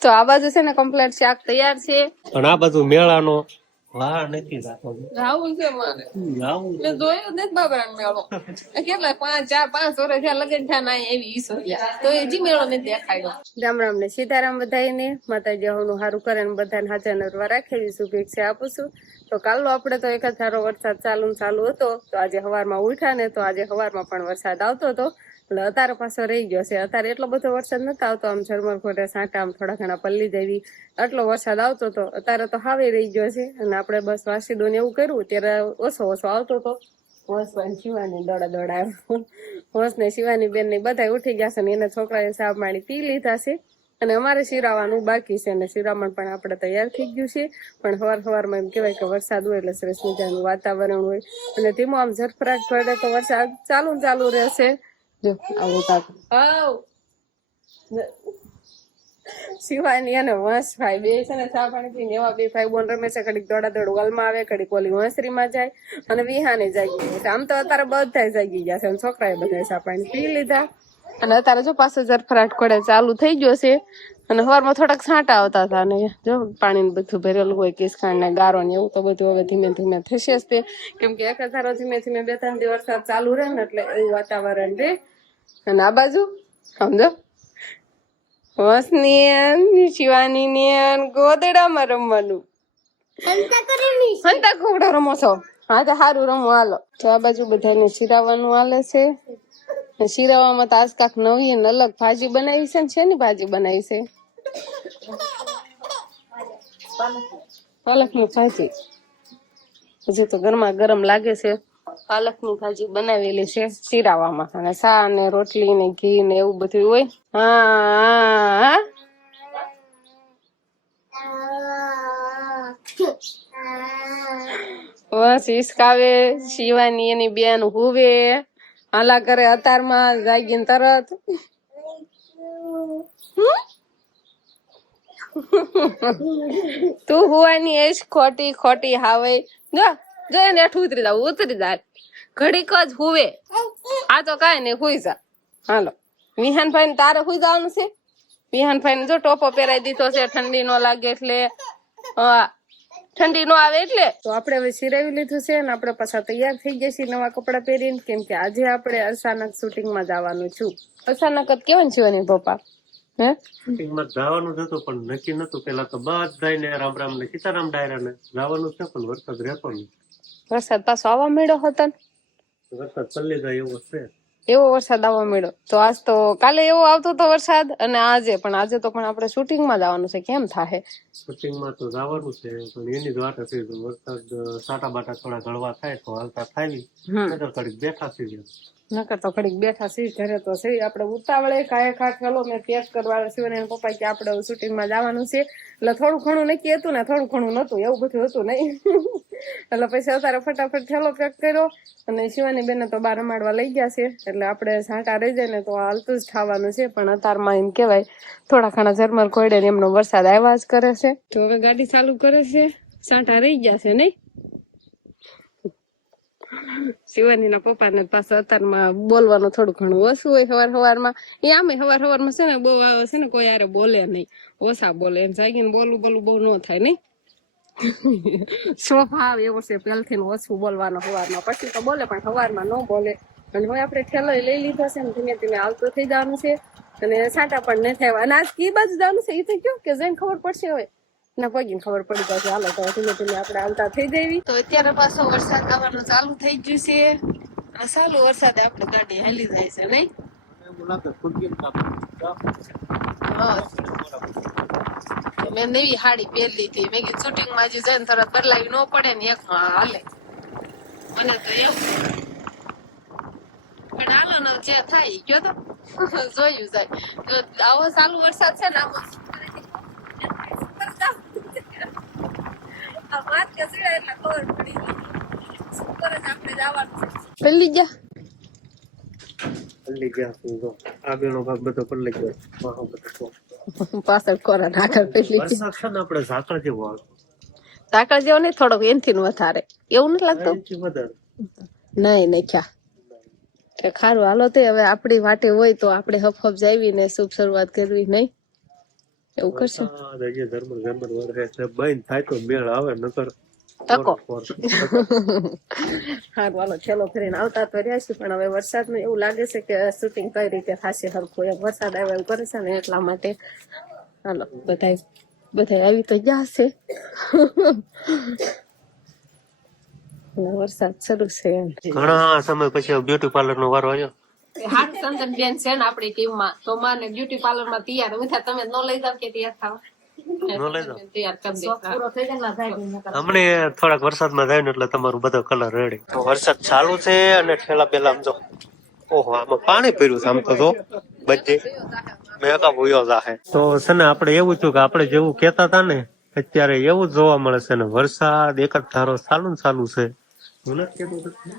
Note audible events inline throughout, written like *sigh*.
તો આ બાજુ છે ને કમ્પ્લેટ શાક તૈયાર છે. પણ આ બાજુ મેળાનો વાહ નથી જાતો રાહુલ છે મારે. આવું મેં જોયું નથી બાબરા મેળો. કેટલા પાંચ ચાર પાંચ વર્ષ થયા લગન થયા ના એવી ઈશ્વરિયા તો એ જી મેળો રામ રામ ને સીતારામ બધાને માતાજી હવનું સારું કરે ને બધાને હાજર નરવા રાખેલી શુભેચ્છા આપું છું. તો કાલનો આપણે તો એક જ સારો વરસાદ ચાલુ ને ચાલુ હતો તો આજે હવારમાં ઉઠ્યા ને તો આજે હવારમાં પણ વરસાદ આવતો હતો. એટલે અતારો પાછો રહી ગયો છે. અત્યારે એટલો બધો વરસાદ નતો આવતો, આમ ઝરમર ખોટે, સાંટા, આમ થોડા ઘણા પલ્લી જેવી આટલો વરસાદ આવતો હતો અત્યારે તો હાવે રહી ગયો છે. અને આપણે બસ વાસીદો ને એવું કર્યું, ત્યારે ઓછો ઓછો આવતો હતો વસવાન શિવાની દોડા દોડા હોસ ને શિવાની બેન ને બધા ઉઠી ગયા છે ને એના છોકરાએ સાબ માણી પી લીધા છે. અને અમારે શિરાવાનું બાકી છે અને શિરામણ પણ આપણે તૈયાર થઈ ગયું છે. પણ હવાર હવારમાં એમ કહેવાય કે વરસાદ હોય એટલે સરસ મજાનું વાતાવરણ હોય. અને ધીમો આમ ઝરફરાટ પડે તો વરસાદ ચાલુ ચાલુ રહેશે. જો, આવું કાક આવ. શિવાની અને વંશ ભાઈ બે છે ને ચા પાણી બે ભાઈ બોન રમે છે, ઘડીક દોડા દોડ વલમાં આવે, ઘડીક ઓલી વંશરીમાં જાય અને વિહાને જાગી છે. આમ તો અત્યારે બધા જાગી ગયા છે છોકરાએ બધા ચા પી લીધા. અને અત્યારે જો પાસે જરફરાટ પડે ચાલુ થઈ ગયો છે અને સવારમાં થોડાક છાંટા આવતા હતા અને જો પાણી બધું ભરેલું હોય કિસખાંડ ને ગારો ને એવું તો બધું હવે ધીમે ધીમે થશે જ તે. કેમ કે એક હજારો ધીમે ધીમે બે ત્રણ દિવસ વરસાદ ચાલુ રહે ને એટલે એવું વાતાવરણ રહે અને આ બાજુ, સમજો? વસની શિવાની ને ગોદડામાં રમવાનું. હંતા ખોડો રમો છો? હા, તો સારું રમો, હાલો. તો આ બાજુ બધાને શિરાવાનું હાલે છે. ને શિરાવામાં તો આજ કાંક નવી અને અલગ ભાજી બનાવી છે ને છે ને ભાજી બનાવી છે? પાલકની ભાજી. હજી તો ગરમા ગરમ લાગે છે. પાલકની ભાજી બનાવેલી છે શિરાવામાં. અને સા ને રોટલી ને ઘી ને એવું બધું હોય. હા બસ હિસકાવે શિવાની એની બેન હુવે. હાલા કરે અતારમાં જાગીને તરત. તું હુવાની એશ ખોટી ખોટી હાવે. જો. જો એને હેઠું ઉતરી જાવ ઉતરી જાય. ઘડીક જ હુવે. આ તો કાંઈ નહીં હુઈ જા. હાલો. વિહાનભાઈ ને તારે હુઈ જવાનું છે? વિહાનભાઈ ને જો ટોપો પહેરાઈ દીધો છે ઠંડી નો લાગે એટલે. ઠંડી નો આવે એટલે? તો આપણે હવે સિરાવી લીધું છે અને આપણે પાછા તૈયાર થઈ ગયા છીએ નવા કપડા પહેરીને કેમ કે આજે આપણે અચાનક શૂટિંગમાં જવાનું છું. અચાનક જ કેવું છે એની પપ્પા? હે? શૂટિંગમાં જવાનું જ હતું પણ નક્કી નતું પેલા તો બધાને રામ રામ ને સીતારામ ડાયરા ને જવાનું છે પણ વરસાદ રહેતો નહીં. વરસાદ પાછો આવવા મળ્યો હતો વરસાદ પલ્લે જાય એવો છે. એવો વરસાદ આવવા મળ્યો તો આજ તો કાલે એવો આવતો હતો વરસાદ અને આજે પણ આજે તો પણ આપણે શૂટિંગમાં જવાનું છે. કેમ થાહે? શૂટિંગમાં તો જવાનું છે પણ એની જ વાત હતી વરસાદ સાટા બાટા થોડા ઘડવા થાય તો હાલતા થાય નહીં બેઠા છીએ નકર તો ઘડીક બેઠા સી ઘરે તો સી આપણે ઉતાવળે કાંઈ ખા ચલો, મેં પેક કરવા શિવને એના પપ્પા કે આપણે શૂટિંગમાં જવાનું છે. એટલે થોડું ઘણું નક્કી હતું ને, થોડું ઘણું નતું એવું બધું હતું નહીં. *laughs* એટલે પછી અત્યારે ફટાફટ થેલો પેક કર્યો અને શિવાની બેને તો બહાર રમાડવા લઈ ગયા છે. એટલે આપણે સાંટા રહી જાય ને તો હાલતું જ થવાનું છે, પણ અતારમાં એમ કહેવાય, થોડા ઘણા ઝરમર કોયડે ને એમનો વરસાદ આવ્યા જ કરે છે. તો હવે ગાડી ચાલુ કરે છે સાંટા રહી ગયા છે નહીં? શિવાની ના પપ્પા ને પાછા અત્યારમાં બોલવાનું થોડું ઘણું ઓછું હોય સવાર સવારમાં એ આમે સવાર સવારમાં છે ને, બહુ આવે છે ને, કોઈ યારે બોલે નહીં. ઓછા બોલે. એમ જાગીને બોલવું બોલવું બહુ ન થાય નહીં. સ્વભાવ એવો છે, પહેલથી ને ઓછું બોલવાનો સવારમાં પછી તો બોલે, પણ સવારમાં ન બોલે. અને હવે આપણે ઠેલો લઈ લીધો છે ને, ધીમે ધીમે આવતો થઈ જવાનું છે. અને સાટા પણ નહીં થાય. અને આજ કી બાજુ જવાનું છે એ થઈ ગયો કે જઈને ખબર પડશે હવે. ના પગીને ખબર પડી જાય હાલો તો ધીમે ધીમે આપણે આવતા થઈ જઈએ તો અત્યારે પાછો વરસાદ આવવાનું ચાલુ થઈ ગયું છે. આ ચાલુ વરસાદ આપણે ગાડી હાલી જાય છે, નહીં? મેં નવી હાડી પહેરી હતી. મેં કીધું શૂટિંગમાં જે જઈને તરત બદલાવી ન પડે ને એક હાલે. મને તો એવું પણ હાલો જે થાય ગયો તો. *laughs* જોયું જાય. આવો ચાલુ વરસાદ છે ને આવો. સીડા એટલે ખબર પડી ગઈ. શું કરે આપણે જવાનું છે. પેલી જા પલ્લી ગયા તું જો. આગળનો ભાગ બધો પલ્લી ગયો. વાહો બધો પાછળ કોરા ઢાકર પેલી વરસાદ છે ને આપણે ઝાકળ જેવો નહીં થોડોક એનથી વધારે. એવું નથી લાગતું? નહીં નાખ્યા કે ખારું હાલો તે હવે આપણી વાટે હોય તો આપણે હફ હફ જાવી ને શુભ શરૂઆત કરવી નહીં? એવું કરશે? ધર્મ ઝરમર ઝરમર છે. બંધ થાય તો મેળ આવે નકર તકો. પોર, વાલો હારું ફરીને કરીને આવતા તો રહ્યા છે પણ હવે વરસાદનું એવું લાગે છે કે શૂટિંગ કઈ રીતે થશે હરખું એમ. વરસાદ આવ્યો એવું કરે છે ને એટલા માટે. હાલો બધા બધા આવી તો જશે વરસાદ શરૂ છે ઘણા સમય પછી બ્યુટી પાર્લર નો વારો આવ્યો. હાથ સંતન બેન છે ને આપણી ટીમમાં તો માને બ્યુટી પાર્લરમાં તૈયાર હું થા તમે ન લઈ જાવ કે તૈયાર થાવ. હમણે થોડાક વરસાદમાં જાય ને એટલે તમારું બધો કલર રેડી વરસાદ ચાલુ છે અને ઠેલા પેલા આમ જો ઓહો આમાં પાણી પીર્યું છે આમ તો જો બધે. મેકઅપ ઉયો જાહે. તો છે ને આપણે એવું થયું કે આપણે જેવું કેતા હતા ને અત્યારે એવું જોવા મળે છે ને વરસાદ એક જ ધારો ચાલુ ને ચાલુ છે. હું નથી તમને?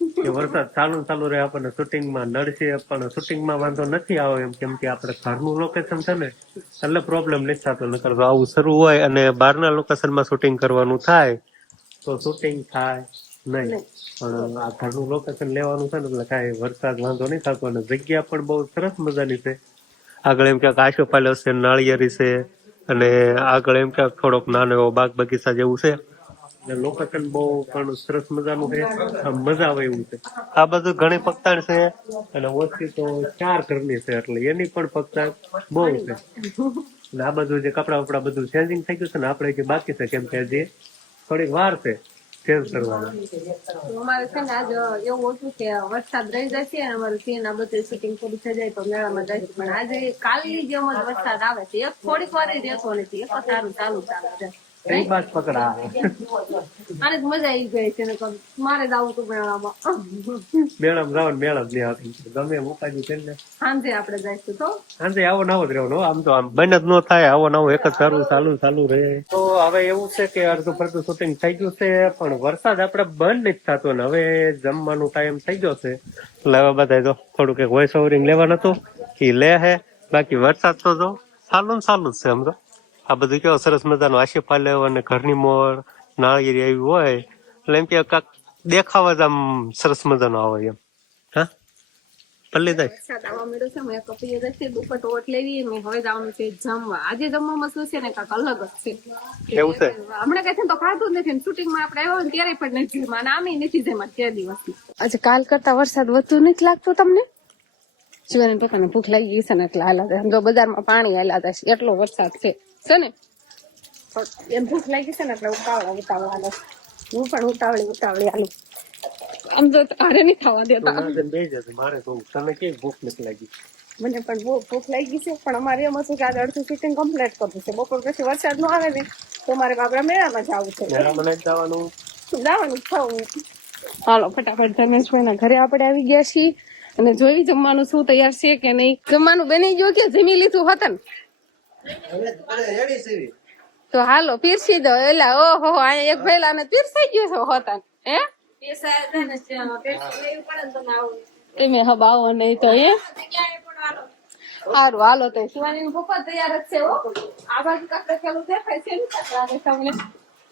કે વરસાદ ચાલુ ચાલુ રહે આપણને શૂટિંગમાં નડશે પણ શૂટિંગમાં વાંધો નથી આવે એમ કેમ કે આપણે ઘરનું લોકેશન છે ને એટલે પ્રોબ્લેમ નથી થતો. નકર તો આવું શરૂ હોય અને બહારના લોકેશનમાં શૂટિંગ કરવાનું થાય તો શૂટિંગ થાય નહીં. પણ આ ઘરનું લોકેશન લેવાનું છે ને એટલે કાંઈ વરસાદ વાંધો નહીં થતો અને જગ્યા પણ બહુ સરસ મજાની છે. આગળ એમ ક્યાંક આશો પાલ્યો છે નાળિયેરી છે અને આગળ એમ ક્યાંક થોડોક નાનો એવો બાગ બગીચા જેવું છે. એટલે લોકેશન બહુ પણ સરસ મજાનું છે. મજા આવે એવું છે. આ બધું ઘણી પગતાણ છે. અને ઓછી તો ચાર ઘરની છે એટલે એની પણ પગતાણ બહુ છે. અને આ બધું જે કપડા વપડા બધું ચેન્જિંગ થઈ ગયું છે ને આપણે જે બાકી છે કેમ કે હજી થોડીક વાર છે ચેન્જ કરવાના. અમારે છે ને આજ એવું હતું કે વરસાદ રહી જશે અને અમારે સીન આ બધું શૂટિંગ પૂરી થઈ જાય તો મેળામાં જઈશું. પણ આજે કાલની જેમ જ વરસાદ આવે છે. એક થોડીક વાર રહેતો નથી. એક સારું ચાલુ ચાલે છે. એક બાદ પકડા આને. મજા આવી ગઈ છે મારે જ આવું હતું મેળામાં. મેળામાં જવાનું મેળા જ નહીં ગમે એમ ઉપાધિ કરીને સાંજે આપણે જઈશું તો. સાંજે આવો નવો જ રહેવાનો આમ તો આમ બંને જ ન થાય. આવો નવો એક જ સારું ચાલુ ચાલુ રહે. તો હવે એવું છે કે અડધું પડતું શૂટિંગ થઈ ગયું છે પણ વરસાદ આપણે બંધ નથી થતો ને. હવે જમવાનું ટાઈમ થઈ ગયો છે. એટલે હવે બધા જો થોડુંક એક વોઇસ ઓવરિંગ લેવાનું હતું. એ લે હે. બાકી વરસાદ તો જો ને ચાલુ જ છે તો. આ બધું કેવો સરસ મજાનો આશી પાલેવ અને ઘરની મોર નાળિયેરી આવી હોય એટલે એમ કે કાંક દેખાવ જ આમ સરસ મજાનો આવે એમ. હા? પલ્લી જાય વરસાદ આવવા મળ્યો છે મેં કપીએ જશે દુપટ્ટો ઓટ લેવી મેં છે જમવા. આજે જમવામાં શું છે ને કાંક અલગ જ છે. એવું હમણાં કઈ છે ને તો ખાધું નથી શૂટિંગ આપણે આવ્યો ને ત્યારે પણ નથી જમવા. અને આમે નથી જમવા તે દિવસ આજે કાલ કરતા વરસાદ વધુ નથી લાગતો તમને? શિવાની પપ્પાને ભૂખ લાગી ગઈ છે ને એટલે હાલા. આમ જો બજારમાં પાણી હાલા થાય છે. એટલો વરસાદ છે. છે ને? એમ ભૂખ લાગી છે ને એટલે ઉતાવળા ઉતાવળા હાલો. હું પણ ઉતાવળી ઉતાવળી હાલું. આમ તો તારે નહીં થવા દેતા. બે જશે મારે તો તને કેવી ભૂખ નથી લાગી? મને પણ બહુ ભૂખ લાગી છે પણ અમારે એમ હતું કે આજે અડધું સિટિંગ કમ્પ્લીટ કરવું છે. બપોર પછી વરસાદ ન આવે ને તો મારે બાબરા મેળામાં જવું છે. જવાનું? જવાનું થવું હાલો ફટાફટ ધર્મેશભાઈના ઘરે આપણે આવી ગયા છીએ. અને જોઈ જમવાનું શું તૈયાર છે કે નહીં? જમવાનું બની ગયું કે જમી લીધું હતું તો હાલો, પીરસી દો. એટલે ઓહો, અહીંયા એક ભેલા ને પીરસાઈ ગયો છે હોતા હે? તમે હબ નહીં તો એ સારું હાલો તૈયાર જ છે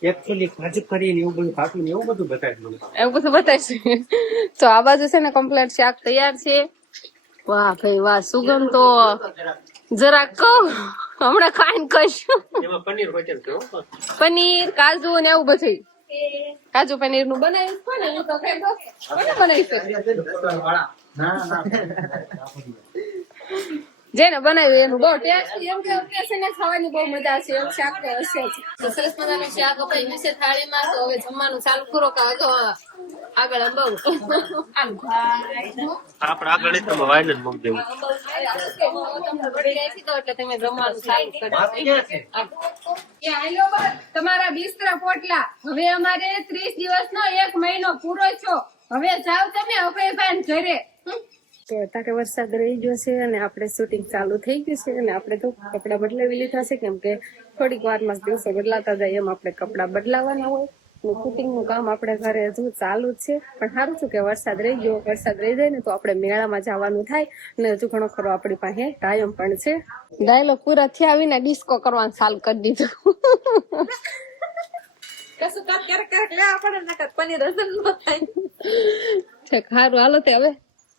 એકચુઅલી કાજુ કરીને એવું બધું ખાતું ને એવું બધું બતાવી મને. એવું બધું બતાવીશું તો આ બાજુ છે ને કમ્પ્લીટ શાક તૈયાર છે. વાહ ભાઈ વાહ સુગંધ. તો જરાક કહું હમણાં ખાઈને કહીશું. એમાં પનીર વચન છે પનીર કાજુ ને એવું બધું કાજુ પનીરનું બનાવ્યું છે ને હું તો કઈ બનાવી છે? જેને બનાવ્યું એનું બહુ ટેસ્ટી એમ કે અમને ને ખાવાની બહુ મજા આવશે એમ શાક તો હશે જ. સરસ મજાનું શાક અપાઈ ગયું છે થાળીમાં તો હવે જમવાનું ચાલુ કરો કે આગળ આગળ બહુ આપણે આગળ નહીં તમે વાઇન જ મૂકી દેવું. એટલે તમે જમવાનું ચાલુ કરો તમારા બિસ્તરા પોટલા હવે અમારે ત્રીસ દિવસનો એક મહિનો પૂરો છો. હવે જાવ તમે અભયભાઈ ઘરે. તો અત્યારે વરસાદ રહી ગયો છે અને આપણે શૂટિંગ ચાલુ થઈ ગયું છે અને આપણે તો કપડાં બદલાવી લીધા છે કેમ કે થોડીક વારમાં દિવસો બદલાતા જાય એમ આપણે કપડાં બદલાવાના હોય. ને શૂટિંગ કામ આપણે ઘરે હજુ ચાલુ જ છે. પણ સારું છું કે વરસાદ રહી ગયો વરસાદ રહી જાય ને તો આપણે મેળામાં જવાનું થાય અને હજુ ઘણો ખરો આપણી પાસે ટાઈમ પણ છે. ડાયલોગ પૂરા થયા આવીને ડિસ્કો કરવાનું ચાલુ કરી દીધું. કશું કામ ક્યારેક ક્યારેક લે ને નકર પનીર હજમ ન થાય. છે સારું હાલો તે હવે.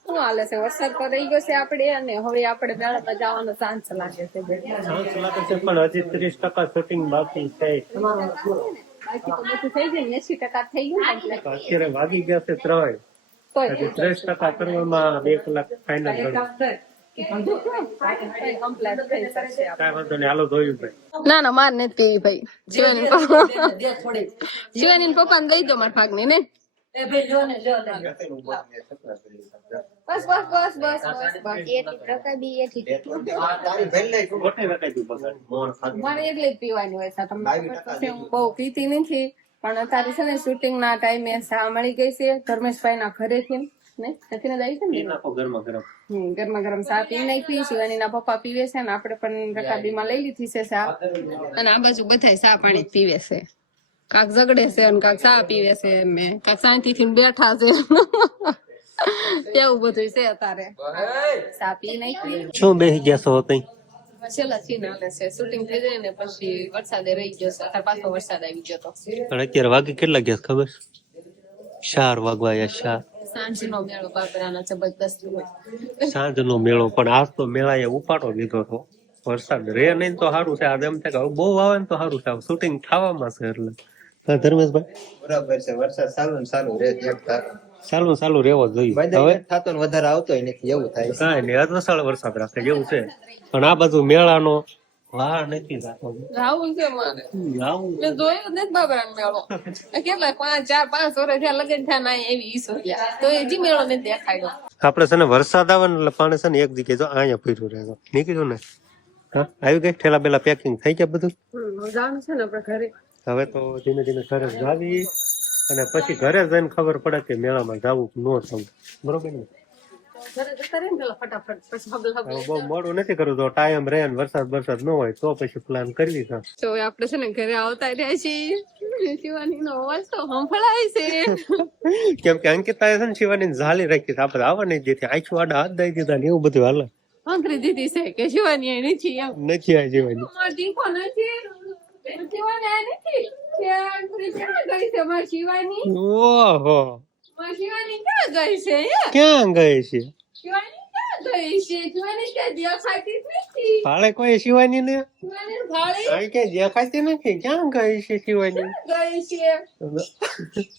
શું હાલે છે? વરસાદ તો રહી ગયો છે આપણે અને હવે આપણે મેળામાં જવાનો ચાન્સ લાગે છે ચાન્સ લાગે છે પણ હજી ત્રીસ ટકા શૂટિંગ બાકી છે. બાકી તો બધું થઈ જાય એસી ટકા થઈ ગયું અત્યારે વાગી ગયા છે ત્રણ. હજી ત્રીસ ટકા કરવામાં બે કલાક ફાઇનલ ના ના માર નથી પીવી ભાઈ. શિવાની પપ્પા ને દઈ દો મારા ભાગ ને? બસ બસ બસ બસ મોટે વટાઈ બગાડ મારે એટલે જ પીવાની હોય છે. તમને ખબર તો છે, હું બહુ પીતી નથી પણ અત્યારે છે ને શૂટિંગ ના ટાઈમે સા મળી ગઈ છે ધર્મેશભાઈ ના ઘરેથી ને નથી ને આવી છે ને ગરમા ગરમ. હમ, ગરમા ગરમ ચા પી નાખી શિવાની ના પપ્પા પીવે છે ને આપણે પણ રકાબીમાં લઈ લીધી છે સા અને આ બાજુ બધા સા પાણી પીવે છે. કાક ઝગડે છે અને કાક ચા પીવે છે ને કાક શાંતિ થી બેઠા છે. એવું બધું છે અત્યારે. ચા પી નાખી શું બેસી ગયા છો તઈ? છેલ્લા સીન હાલે છે. શૂટિંગ થઈ જાય ને પછી વરસાદે રહી ગયો છે. અત્યારે પાછો વરસાદ આવી ગયો તો. પણ અત્યારે વાગે કેટલા ગયા ખબર? ચાર વાગવા ચાર. સાંજનો મેળો બાબરાના જબરદસ્ત સાંજનો મેળો પણ આજ તો મેળાએ ઉપાડો લીધો હતો. વરસાદ રે નહીં તો સારું છે. આજે એમ થાય કે બહુ આવે ને તો સારું છે. શૂટિંગ થવામાં છે એટલે. હા, ધર્મેશભાઈ? બરાબર છે વરસાદ ચાલુ ને ચાલુ રે એક ધારો ચાલુ ચાલુ રહેવો જોઈએ. હવે? થતો ને વધારે આવતો નથી એવું થાય. કાંઈ નહીં અધવસાળ વરસાદ રાખે જેવું છે. પણ આ બાજુ મેળાનો વાર નથી થતો રાહુલ છે મારે. આવું મેં જોયું નથી બાબરાનો મેળો. કેટલા પાંચ ચાર પાંચ વર્ષ થયા લગ્ન થયા ના એવી ઈસોરિયા તો એ જી મેળો નથી દેખાડ્યો આપણે છે ને વરસાદ આવે ને એટલે પાણી છે ને એક જગ્યાએ જો અહીંયા ફર્યું રહે નીકળ્યું ને? હા આવી ગઈ? ઠેલા બેલા પેકિંગ થઈ ગયા બધું? જવાનું છે ને આપણે ઘરે. હવે તો ધીમે ધીમે ઘરે જાવી અને પછી ઘરે જઈને ખબર પડે કે મેળામાં જવું ન થવું બરોબર ને? બહુ મોડું નથી કરવું તો ટાઈમ રહે ને વરસાદ વરસાદ ન હોય તો પછી પ્લાન કરવી છે તો આપણે છે ને ઘરે આવતા રહ્યા છીએ. શિવાની નો અવાજ તો સંભળાય છે. કેમ કે અંકિતા છે ને શિવાની ઝાલી રાખી છે. આપણે આવવા નહીં જેથી આખું આડા હાથ દઈ દીધા ને એવું બધું હાલે. અંતરી દીધી છે કે શિવાની નથી એમ. નથી આ શિવાની. દીખો નથી. ઓહો. ક્યાં ગઈ છે ભાડે કોઈ શિવાની ને? કે દેખાતી નથી? ક્યાં ગઈ છે શિવાની? ગઈ છે?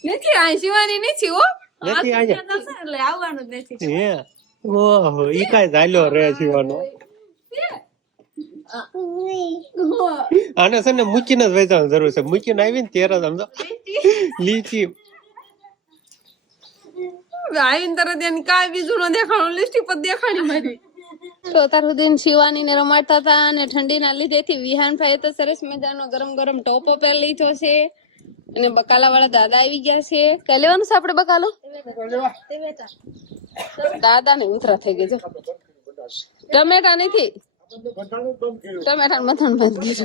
નથી આ શિવાની નથી હો. નથી આવવાનું નથી. ઓહો ઈ કઈ ચાલ્યો રે શિવાનો. આને છે ને મૂકીને જ વેચવાની જરૂર છે. મૂકીને આવી ને ત્યારે સમજો લીચી. આવીને તરત એને કાંઈ બીજું ન દેખાણું લિસ્ટી પર દેખાણી મારી. તો સુધી શિવાની ને રમાડતા હતા અને ઠંડીના લીધેથી વિહાનભાઈ તો સરસ મજાનો ગરમ ગરમ ટોપો પહેરી લીધો છે. અને બકાલા વાળા દાદા આવી ગયા છે. ક્યાં લેવાનું છે આપણે બકાલો? દાદા ને ઉતરા થઈ ગઈ જો. ટમેટા નથી. ટમેટા મથણ બંધ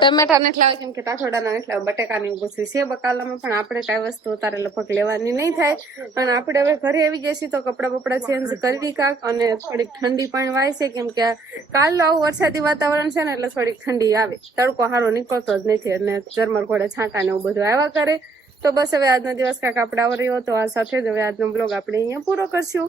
ટમેટા ને એટલા કેમ કે ટાઠોડા એટલા બટેકા ની બધું છે બકાલામાં, પણ આપણે કઈ વસ્તુ તારે લગભગ લેવાની નહીં થાય. અને આપણે હવે ઘરે આવી ગયા છીએ તો કપડા બપડા ચેન્જ કરવી કાક અને થોડીક ઠંડી પણ વાય છે, કેમ કે કાલ આવું વરસાદી વાતાવરણ છે ને, એટલે થોડીક ઠંડી આવે. તડકો સારો નીકળતો જ નથી અને ઝરમર ઘોડે છાંકા ને એવું બધું આવ્યા કરે. તો બસ હવે આજનો દિવસ કાંક આપણે આવ્યો તો આ સાથે જ હવે આજનો બ્લોગ આપણે અહીંયા પૂરો કરશું.